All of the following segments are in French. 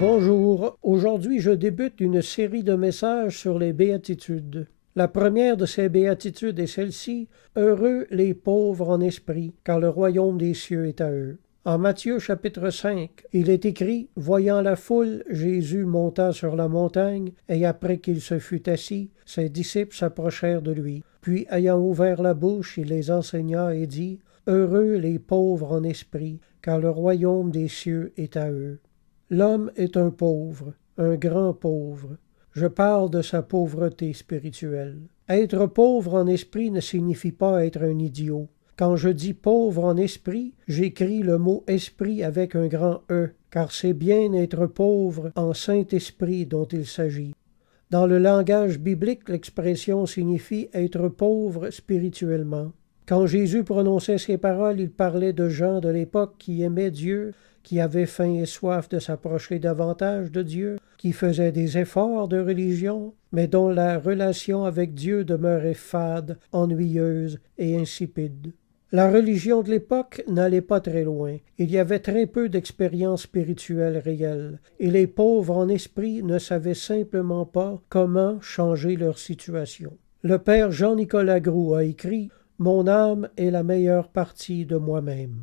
Bonjour, aujourd'hui je débute une série de messages sur les béatitudes. La première de ces béatitudes est celle-ci: « Heureux les pauvres en esprit, car le royaume des cieux est à eux. » En Matthieu chapitre 5, il est écrit: « Voyant la foule, Jésus monta sur la montagne, et après qu'il se fut assis, ses disciples s'approchèrent de lui. Puis, ayant ouvert la bouche, il les enseigna et dit: Heureux les pauvres en esprit, car le royaume des cieux est à eux. » L'homme est un pauvre, un grand pauvre. Je parle de sa pauvreté spirituelle. Être pauvre en esprit ne signifie pas être un idiot. Quand je dis pauvre en esprit, j'écris le mot esprit avec un grand E, car c'est bien être pauvre en Saint-Esprit dont il s'agit. Dans le langage biblique, l'expression signifie être pauvre spirituellement. Quand Jésus prononçait ces paroles, il parlait de gens de l'époque qui aimaient Dieu, qui avaient faim et soif de s'approcher davantage de Dieu, qui faisaient des efforts de religion, mais dont la relation avec Dieu demeurait fade, ennuyeuse et insipide. La religion de l'époque n'allait pas très loin. Il y avait très peu d'expériences spirituelles réelles, et les pauvres en esprit ne savaient simplement pas comment changer leur situation. Le père Jean-Nicolas Groulx a écrit « Mon âme est la meilleure partie de moi-même ».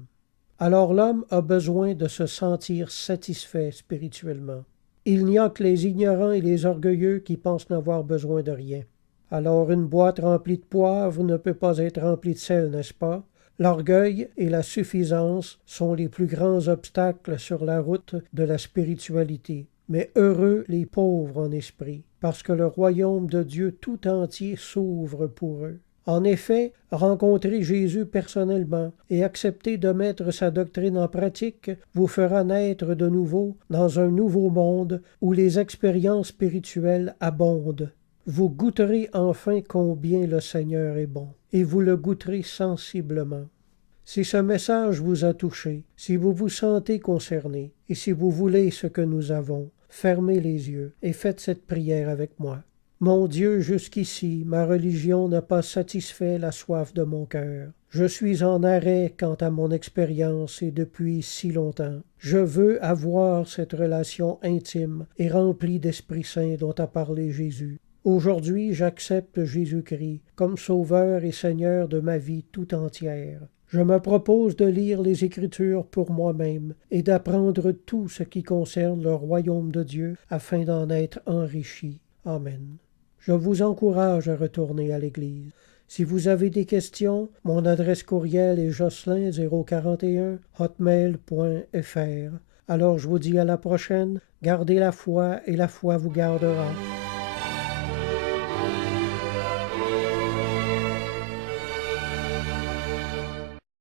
Alors l'homme a besoin de se sentir satisfait spirituellement. Il n'y a que les ignorants et les orgueilleux qui pensent n'avoir besoin de rien. Alors une boîte remplie de poivre ne peut pas être remplie de sel, n'est-ce pas? L'orgueil et la suffisance sont les plus grands obstacles sur la route de la spiritualité. Mais heureux les pauvres en esprit, parce que le royaume de Dieu tout entier s'ouvre pour eux. En effet, rencontrer Jésus personnellement et accepter de mettre sa doctrine en pratique vous fera naître de nouveau dans un nouveau monde où les expériences spirituelles abondent. Vous goûterez enfin combien le Seigneur est bon, et vous le goûterez sensiblement. Si ce message vous a touché, si vous vous sentez concerné, et si vous voulez ce que nous avons, fermez les yeux et faites cette prière avec moi. Mon Dieu, jusqu'ici, ma religion n'a pas satisfait la soif de mon cœur. Je suis en arrêt quant à mon expérience et depuis si longtemps. Je veux avoir cette relation intime et remplie d'Esprit Saint dont a parlé Jésus. Aujourd'hui, j'accepte Jésus-Christ comme Sauveur et Seigneur de ma vie tout entière. Je me propose de lire les Écritures pour moi-même et d'apprendre tout ce qui concerne le royaume de Dieu afin d'en être enrichi. Amen. Je vous encourage à retourner à l'Église. Si vous avez des questions, mon adresse courriel est jocelyn041@hotmail.fr. Alors je vous dis à la prochaine, gardez la foi et la foi vous gardera.